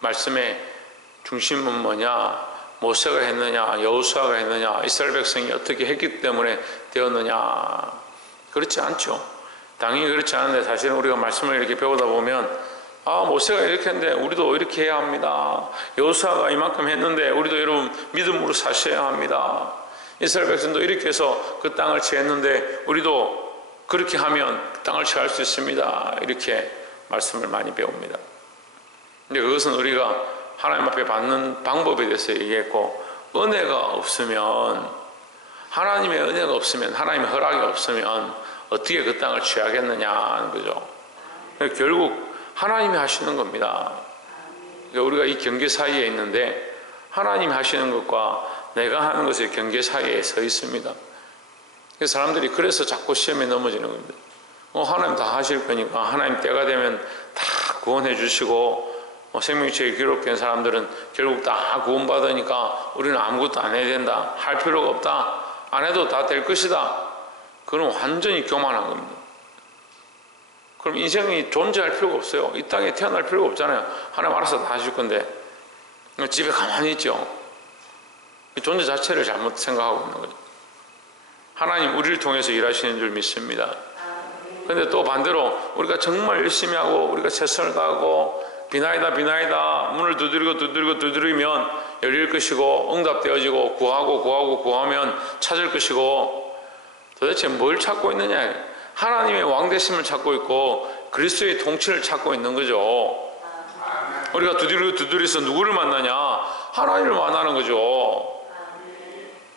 말씀의 중심은 뭐냐? 모세가 했느냐? 여호수아가 했느냐? 이스라엘 백성이 어떻게 했기 때문에 되었느냐? 그렇지 않죠. 당연히 그렇지 않은데 사실은 우리가 말씀을 이렇게 배우다 보면 모세가 이렇게 했는데 우리도 이렇게 해야 합니다. 여호수아가 이만큼 했는데 우리도 여러분 믿음으로 사셔야 합니다. 이스라엘 백성도 이렇게 해서 그 땅을 취했는데 우리도 그렇게 하면 그 땅을 취할 수 있습니다. 이렇게 말씀을 많이 배웁니다. 근데 그것은 우리가 하나님 앞에 받는 방법에 대해서 얘기했고, 은혜가 없으면, 하나님의 은혜가 없으면, 하나님의 허락이 없으면 어떻게 그 땅을 취하겠느냐 하는 거죠. 결국 하나님이 하시는 겁니다. 우리가 이 경계 사이에 있는데 하나님이 하시는 것과 내가 하는 것의 경계 사이에 서 있습니다. 사람들이 그래서 자꾸 시험에 넘어지는 겁니다. 하나님 다 하실 거니까 하나님 때가 되면 다 구원해 주시고, 생명책에 기록된 사람들은 결국 다 구원받으니까 우리는 아무것도 안 해야 된다, 할 필요가 없다, 안 해도 다 될 것이다. 그건 완전히 교만한 겁니다. 그럼 인생이 존재할 필요가 없어요. 이 땅에 태어날 필요가 없잖아요. 하나님 알아서 다 하실 건데 집에 가만히 있죠. 존재 자체를 잘못 생각하고 있는 거죠. 하나님 우리를 통해서 일하시는 줄 믿습니다. 그런데 또 반대로 우리가 정말 열심히 하고 우리가 최선을 다하고 비나이다 문을 두드리면 열릴 것이고, 응답되어지고 구하면 찾을 것이고, 도대체 뭘 찾고 있느냐? 하나님의 왕되심을 찾고 있고 그리스도의 통치를 찾고 있는 거죠. 우리가 두드려서 누구를 만나냐? 하나님을 만나는 거죠.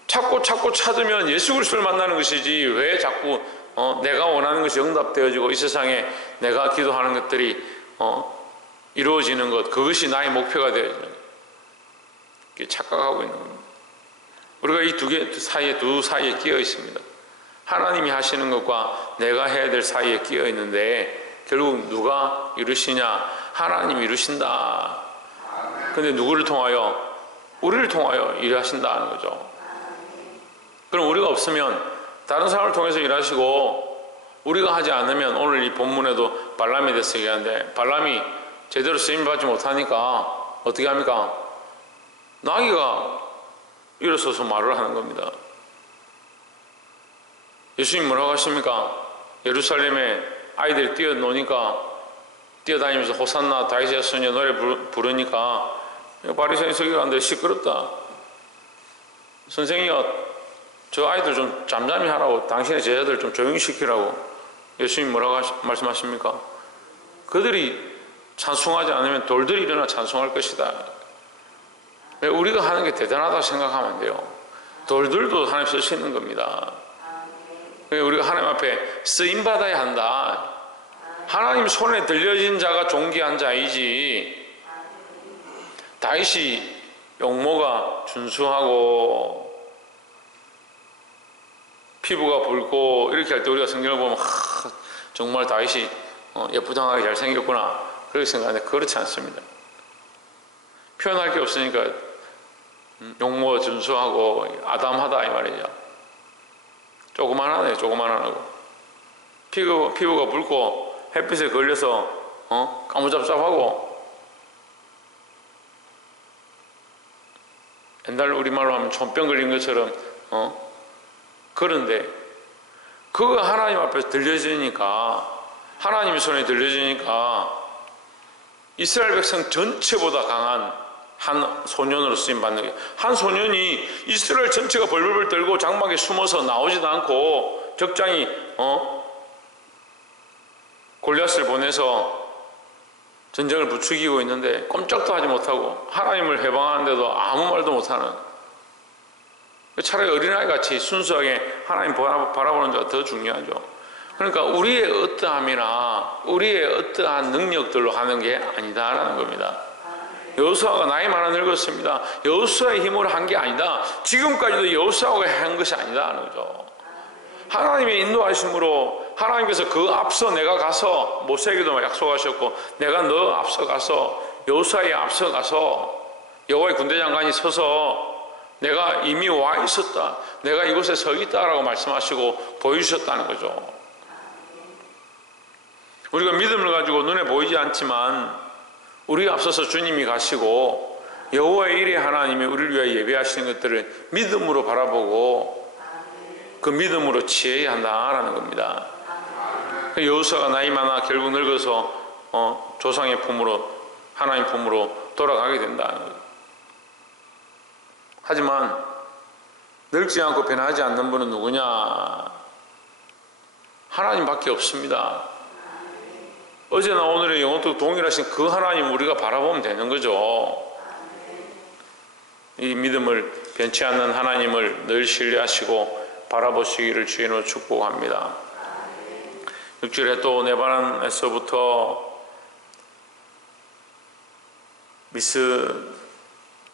찾고 찾으면 예수 그리스도를 만나는 것이지, 왜 자꾸 내가 원하는 것이 응답되어지고 이 세상에 내가 기도하는 것들이 이루어지는 것, 그것이 나의 목표가 되어지는 것, 착각하고 있는 겁니다. 우리가 이 두 사이에 끼어 있습니다. 하나님이 하시는 것과 내가 해야 될 사이에 끼어 있는데 결국 누가 이루시냐? 하나님이 이루신다. 근데 누구를 통하여? 우리를 통하여 일하신다는 거죠. 그럼 우리가 없으면 다른 사람을 통해서 일하시고, 우리가 하지 않으면, 오늘 이 본문에도 발람에 대해서 얘기하는데, 발람이 제대로 쓰임받지 못하니까 어떻게 합니까? 나귀가 일어서서 말을 하는 겁니다. 예수님 뭐라고 하십니까? 예루살렘에 아이들이 뛰어다니면서 호산나 다윗의 소녀 노래 부르니까 바리새인이 서기를 하는데 시끄럽다. 선생이여, 저 아이들 좀 잠잠히 하라고, 당신의 제자들 좀 조용히 시키라고. 예수님 뭐라고 말씀하십니까? 그들이 찬송하지 않으면 돌들이 일어나 찬송할 것이다. 우리가 하는 게 대단하다고 생각하면 안 돼요. 돌들도 하나님 쓰시는 겁니다. 우리가 하나님 앞에 쓰임받아야 한다. 하나님 손에 들려진 자가 존귀한 자이지, 다윗이 용모가 준수하고 피부가 붉고 이렇게 할 때 우리가 성경을 보면 정말 다윗이 예쁘장하게 잘생겼구나 그렇게 생각하는데, 그렇지 않습니다. 표현할 게 없으니까 용모 준수하고 아담하다 이 말이죠. 조그만하고 피부가 붉고 햇빛에 걸려서 까무잡잡하고, 옛날 우리말로 하면 촌병 걸린 것처럼 그런데 그거 하나님 앞에서 들려지니까, 하나님의 손에 들려지니까 이스라엘 백성 전체보다 강한 한 소년으로 쓰임받는 거예요. 한 소년이 이스라엘 전체가 벌벌벌 떨고 장막에 숨어서 나오지도 않고, 적장이 골리앗을 보내서 전쟁을 부추기고 있는데 꼼짝도 하지 못하고 하나님을 해방하는데도 아무 말도 못하는, 차라리 어린아이 같이 순수하게 하나님 바라보는 자가 더 중요하죠. 그러니까 우리의 어떠함이나 우리의 어떠한 능력들로 하는 게 아니다라는 겁니다. 여호수아가 나이 많아 늙었습니다. 여호수아의 힘으로 한 게 아니다. 지금까지도 여호수아가 한 것이 아니다라는 거죠. 하나님의 인도하심으로 하나님께서 그 앞서 내가 가서, 모세에게도 약속하셨고, 내가 너 앞서 가서, 여호수아에 앞서 가서 여호와의 군대 장관이 서서 내가 이미 와 있었다, 내가 이곳에 서 있다라고 말씀하시고 보여주셨다는 거죠. 우리가 믿음을 가지고 눈에 보이지 않지만 우리가 앞서서 주님이 가시고 여호와의 일의 하나님이 우리를 위하여 예배하시는 것들을 믿음으로 바라보고 그 믿음으로 취해야 한다라는 겁니다. 여호수아가 나이 많아 결국 늙어서 조상의 품으로, 하나님 품으로 돌아가게 된다는 거예요. 하지만 늙지 않고 변하지 않는 분은 누구냐? 하나님밖에 없습니다. 어제나 오늘의 영혼도 동일하신 그 하나님 우리가 바라보면 되는 거죠. 이 믿음을 변치 않는 하나님을 늘 신뢰하시고 바라보시기를 주인으로 축복합니다. 6절에 또 네바란에서부터 미스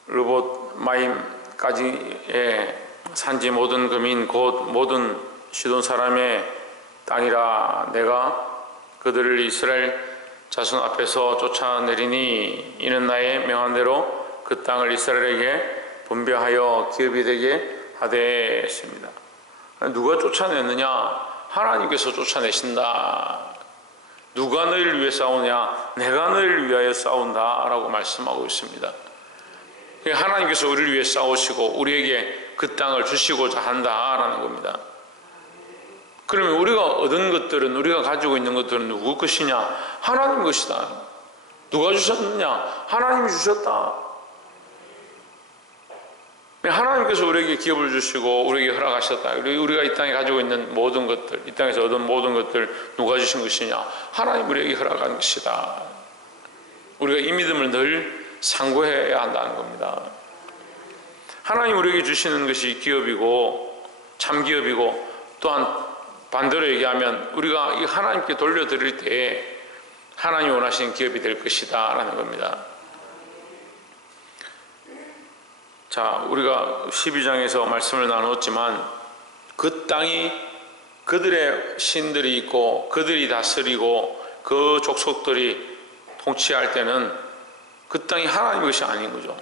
르봇 마임까지의 산지 모든 금인 곧 모든 시돈 사람의 땅이라 내가 그들을 이스라엘 자손 앞에서 쫓아내리니 이는 나의 명한 대로 그 땅을 이스라엘에게 분배하여 기업이 되게 하되 했습니다. 누가 쫓아냈느냐? 하나님께서 쫓아내신다. 누가 너희를 위해 싸우냐? 내가 너희를 위하여 싸운다 라고 말씀하고 있습니다. 하나님께서 우리를 위해 싸우시고 우리에게 그 땅을 주시고자 한다라는 겁니다. 그러면 우리가 얻은 것들은, 우리가 가지고 있는 것들은 누구 것이냐? 하나님 것이다. 누가 주셨느냐? 하나님이 주셨다. 하나님께서 우리에게 기업을 주시고 우리에게 허락하셨다. 우리가 이 땅에 가지고 있는 모든 것들, 이 땅에서 얻은 모든 것들 누가 주신 것이냐? 하나님 우리에게 허락한 것이다. 우리가 이 믿음을 늘 상고해야 한다는 겁니다. 하나님 우리에게 주시는 것이 기업이고 참 기업이고, 또한 반대로 얘기하면 우리가 이 하나님께 돌려드릴 때 하나님이 원하시는 기업이 될 것이다 라는 겁니다. 자, 우리가 12장에서 말씀을 나눴지만 그 땅이 그들의 신들이 있고 그들이 다스리고 그 족속들이 통치할 때는 그 땅이 하나님의 것이 아닌 거죠.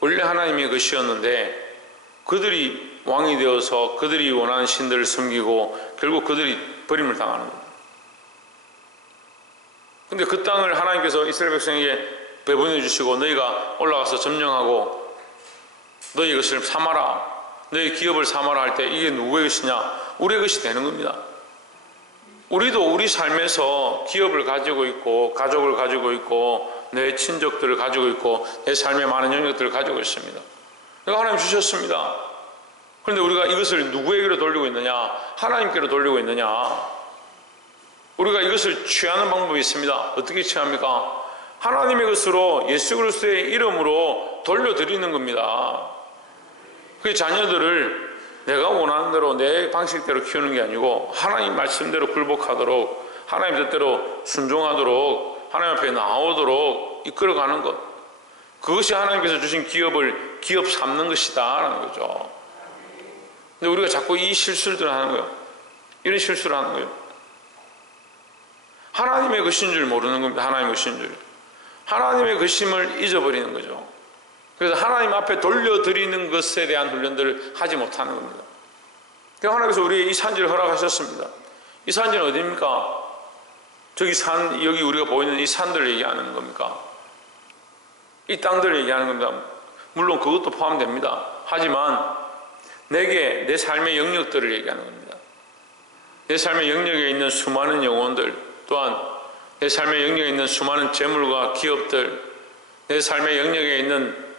원래 하나님의 것이었는데 그들이 왕이 되어서 그들이 원하는 신들을 섬기고 결국 그들이 버림을 당하는 겁니다. 근데 그 땅을 하나님께서 이스라엘 백성에게 배분해 주시고 너희가 올라가서 점령하고 너희 것을 삼아라, 너희 기업을 삼아라 할 때 이게 누구의 것이냐? 우리의 것이 되는 겁니다. 우리도 우리 삶에서 기업을 가지고 있고 가족을 가지고 있고 내 친족들을 가지고 있고 내 삶의 많은 영역들을 가지고 있습니다. 이거 하나님 주셨습니다. 그런데 우리가 이것을 누구에게로 돌리고 있느냐? 하나님께로 돌리고 있느냐? 우리가 이것을 취하는 방법이 있습니다. 어떻게 취합니까? 하나님의 것으로 예수 그리스도의 이름으로 돌려드리는 겁니다. 그 자녀들을 내가 원하는 대로 내 방식대로 키우는 게 아니고 하나님 말씀대로 굴복하도록, 하나님 뜻대로 순종하도록, 하나님 앞에 나오도록 이끌어가는 것, 그것이 하나님께서 주신 기업을 기업 삼는 것이다 라는 거죠. 근데 우리가 자꾸 이 실수를 하는 거예요. 이런 실수를 하는 거예요. 하나님의 것인 줄 모르는 겁니다. 하나님의 것인 줄. 하나님의 것임을 잊어버리는 거죠. 그래서 하나님 앞에 돌려드리는 것에 대한 훈련들을 하지 못하는 겁니다. 그래서 하나님께서 우리의 이 산지를 허락하셨습니다. 이 산지는 어디입니까? 저기 산, 여기 우리가 보이는 이 산들을 얘기하는 겁니까? 이 땅들을 얘기하는 겁니다. 물론 그것도 포함됩니다. 하지만 내게 내 삶의 영역들을 얘기하는 겁니다. 내 삶의 영역에 있는 수많은 영혼들, 또한 내 삶의 영역에 있는 수많은 재물과 기업들, 내 삶의 영역에 있는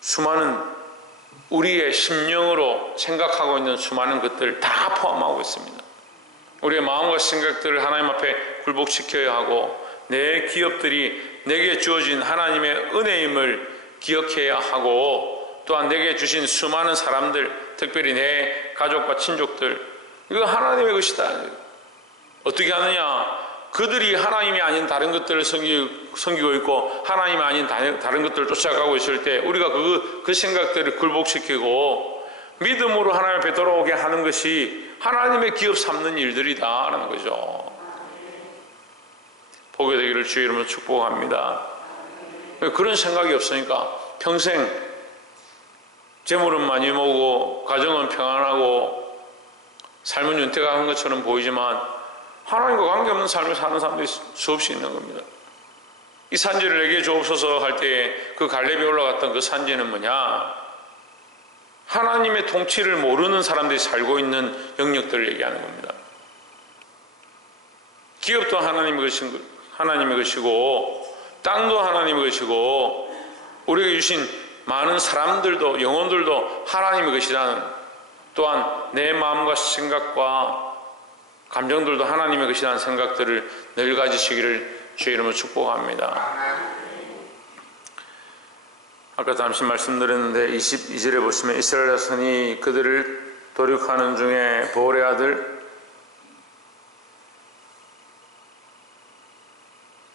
수많은 우리의 심령으로 생각하고 있는 수많은 것들 다 포함하고 있습니다. 우리의 마음과 생각들을 하나님 앞에 굴복시켜야 하고 내 기업들이 내게 주어진 하나님의 은혜임을 기억해야 하고, 또한 내게 주신 수많은 사람들, 특별히 내 가족과 친족들, 이거 하나님의 것이다. 어떻게 하느냐? 그들이 하나님이 아닌 다른 것들을 섬기고 있고 하나님이 아닌 다른 것들을 쫓아가고 있을 때 우리가 그 생각들을 굴복시키고 믿음으로 하나님 앞에 돌아오게 하는 것이 하나님의 기업 삼는 일들이다 라는 거죠. 보게 되기를 주의 이름으로 축복합니다. 그런 생각이 없으니까 평생 재물은 많이 모으고 가정은 평안하고 삶은 윤택한 것처럼 보이지만 하나님과 관계없는 삶을 사는 사람들이 수없이 있는 겁니다. 이 산지를 내게 주옵소서 할 때에 그 갈렙이 올라갔던 그 산지는 뭐냐? 하나님의 통치를 모르는 사람들이 살고 있는 영역들을 얘기하는 겁니다. 기업도 하나님의 것이고 땅도 하나님의 것이고 우리에게 주신 많은 사람들도 영혼들도 하나님의 것이라는, 또한 내 마음과 생각과 감정들도 하나님의 것이라는 생각들을 늘 가지시기를 주의 이름으로 축복합니다. 아까 잠시 말씀드렸는데 22절에 보시면 이스라엘 자손이 그들을 도륙하는 중에 보올의 아들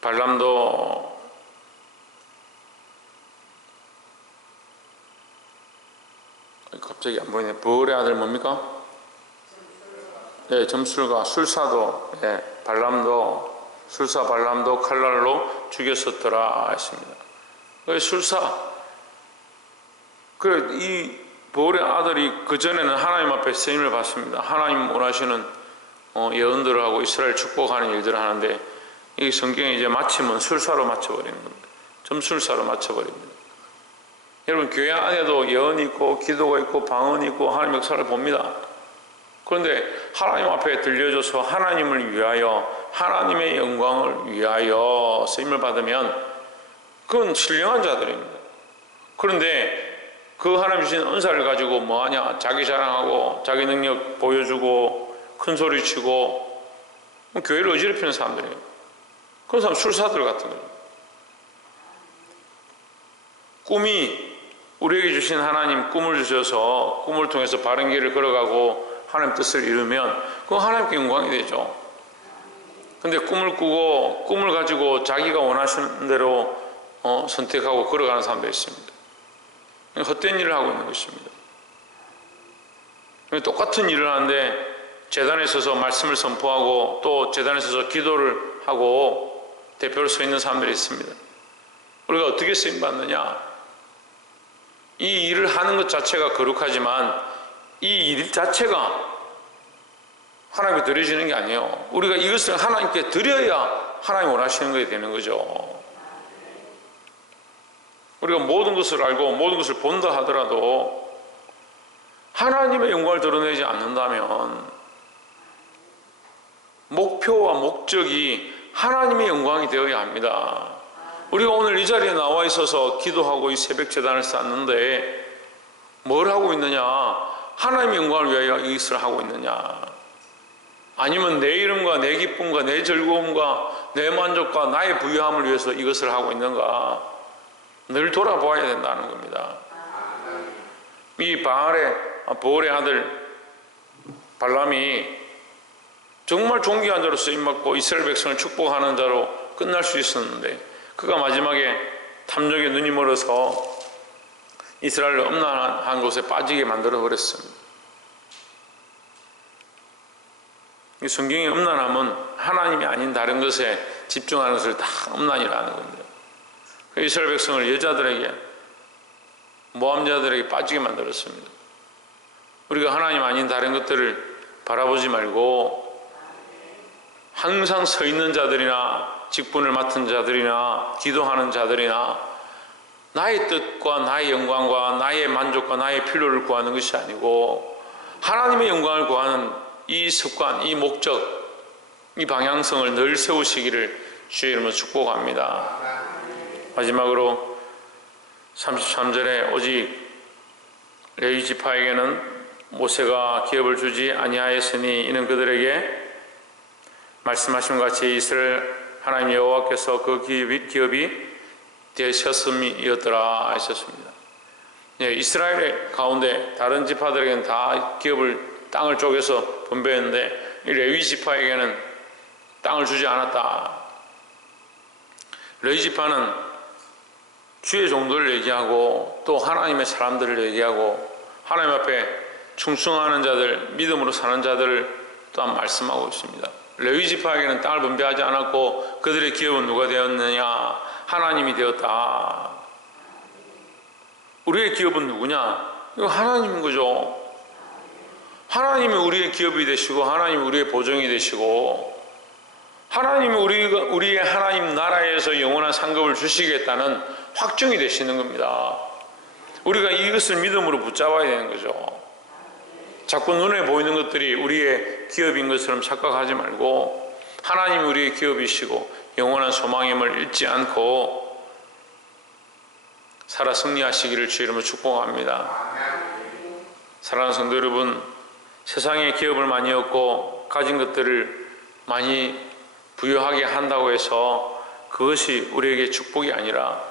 발람도 갑자기 안 보이네. 보올의 아들 뭡니까? 네, 점술가 술사도, 네, 발람도, 술사 발람도 칼날로 죽였었더라 했습니다. 술사, 그래, 이 보올의 아들이 그 전에는 하나님 앞에 쓰임을 받습니다. 하나님 원하시는 예언들을 하고 이스라엘 축복하는 일들을 하는데, 이 성경에 이제 마침은 술사로 맞춰버리는 겁니다. 점술사로 맞춰버립니다. 여러분, 교회 안에도 예언이 있고 기도가 있고 방언이 있고 하나님 역사를 봅니다. 그런데 하나님 앞에 들려줘서 하나님을 위하여, 하나님의 영광을 위하여 쓰임을 받으면 그건 신령한 자들입니다. 그런데 그 하나님 주신 은사를 가지고 뭐하냐? 자기 자랑하고 자기 능력 보여주고 큰 소리 치고 교회를 어지럽히는 사람들이에요. 그런 사람 술사들 같은 거예요. 꿈이, 우리에게 주신 하나님 꿈을 주셔서 꿈을 통해서 바른 길을 걸어가고 하나님 뜻을 이루면 그건 하나님께 영광이 되죠. 근데 꿈을 꾸고 꿈을 가지고 자기가 원하시는 대로 선택하고 걸어가는 사람도 있습니다. 헛된 일을 하고 있는 것입니다. 똑같은 일을 하는데 제단에 서서 말씀을 선포하고 또 제단에 서서 기도를 하고 대표로 서 있는 사람들이 있습니다. 우리가 어떻게 쓰임받느냐? 이 일을 하는 것 자체가 거룩하지만 이 일 자체가 하나님께 드려지는 게 아니에요. 우리가 이것을 하나님께 드려야 하나님 원하시는 것이 되는 거죠. 우리가 모든 것을 알고 모든 것을 본다 하더라도 하나님의 영광을 드러내지 않는다면 목표와 목적이 하나님의 영광이 되어야 합니다. 우리가 오늘 이 자리에 나와 있어서 기도하고 이 새벽 제단을 쌓는데 뭘 하고 있느냐? 하나님의 영광을 위하여 이것을 하고 있느냐? 아니면 내 이름과 내 기쁨과 내 즐거움과 내 만족과 나의 부유함을 위해서 이것을 하고 있는가? 늘 돌아보아야 된다는 겁니다. 이 보올의 아들 발람이 정말 존귀한 자로 쓰임받고 이스라엘 백성을 축복하는 자로 끝날 수 있었는데 그가 마지막에 탐욕에 눈이 멀어서 이스라엘을 음란한 곳에 빠지게 만들어 버렸습니다. 이 성경의 음란함은 하나님이 아닌 다른 것에 집중하는 것을 다 음란이라는 겁니다. 이스라엘 백성을 여자들에게, 모함자들에게 빠지게 만들었습니다. 우리가 하나님 아닌 다른 것들을 바라보지 말고 항상 서 있는 자들이나 직분을 맡은 자들이나 기도하는 자들이나 나의 뜻과 나의 영광과 나의 만족과 나의 필요를 구하는 것이 아니고 하나님의 영광을 구하는 이 습관, 이 목적, 이 방향성을 늘 세우시기를 주의 이름으로 축복합니다. 마지막으로 33절에 오직 레위 지파에게는 모세가 기업을 주지 아니하였으니 이는 그들에게 말씀하신 것 같이 이스라엘 하나님 여호와께서 그 기업이 되셨음이었더라 하셨습니다. 예, 이스라엘 가운데 다른 지파들에게는 다 기업을, 땅을 쪼개서 분배했는데 이 레위 지파에게는 땅을 주지 않았다. 레위 지파는 주의 종들을 얘기하고 또 하나님의 사람들을 얘기하고 하나님 앞에 충성하는 자들, 믿음으로 사는 자들을 또한 말씀하고 있습니다. 레위 지파에게는 땅을 분배하지 않았고 그들의 기업은 누가 되었느냐? 하나님이 되었다. 우리의 기업은 누구냐? 이거 하나님인 거죠. 하나님이 우리의 기업이 되시고 하나님이 우리의 보정이 되시고 하나님이 우리의 하나님 나라에서 영원한 상급을 주시겠다는 확정이 되시는 겁니다. 우리가 이것을 믿음으로 붙잡아야 되는 거죠. 자꾸 눈에 보이는 것들이 우리의 기업인 것처럼 착각하지 말고 하나님이 우리의 기업이시고 영원한 소망임을 잊지 않고 살아 승리하시기를 주의 이름으로 축복합니다. 사랑하는 성도 여러분, 세상에 기업을 많이 얻고 가진 것들을 많이 부유하게 한다고 해서 그것이 우리에게 축복이 아니라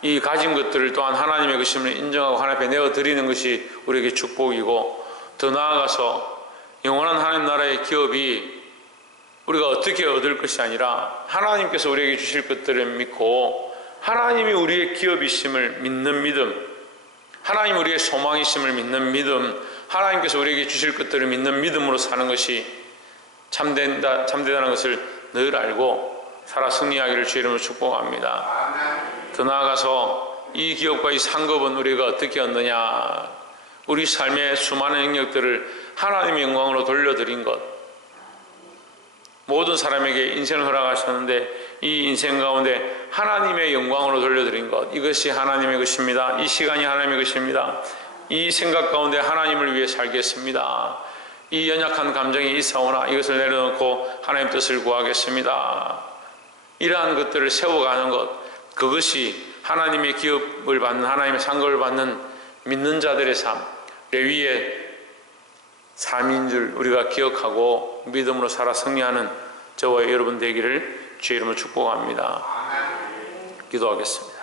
이 가진 것들을 또한 하나님의 것임을 인정하고 하나님 앞에 내어드리는 것이 우리에게 축복이고, 더 나아가서 영원한 하나님 나라의 기업이 우리가 어떻게 얻을 것이 아니라 하나님께서 우리에게 주실 것들을 믿고 하나님이 우리의 기업이심을 믿는 믿음, 하나님 우리의 소망이심을 믿는 믿음, 하나님께서 우리에게 주실 것들을 믿는 믿음으로 사는 것이 참되다는 것을 늘 알고 살아 승리하기를 주의 이름으로 축복합니다. 더 나아가서 이 기업과 이 상급은 우리가 어떻게 얻느냐, 우리 삶의 수많은 영역들을 하나님의 영광으로 돌려드린 것, 모든 사람에게 인생을 허락하셨는데 이 인생 가운데 하나님의 영광으로 돌려드린 것, 이것이 하나님의 것입니다. 이 시간이 하나님의 것입니다. 이 생각 가운데 하나님을 위해 살겠습니다. 이 연약한 감정이 있사오나 이것을 내려놓고 하나님 뜻을 구하겠습니다. 이러한 것들을 세워가는 것, 그것이 하나님의 기업을 받는, 하나님의 상급을 받는 믿는 자들의 삶, 레위의 삶인 줄 우리가 기억하고 믿음으로 살아 승리하는 저와 여러분 되기를 주의 이름으로 축복합니다. 기도하겠습니다.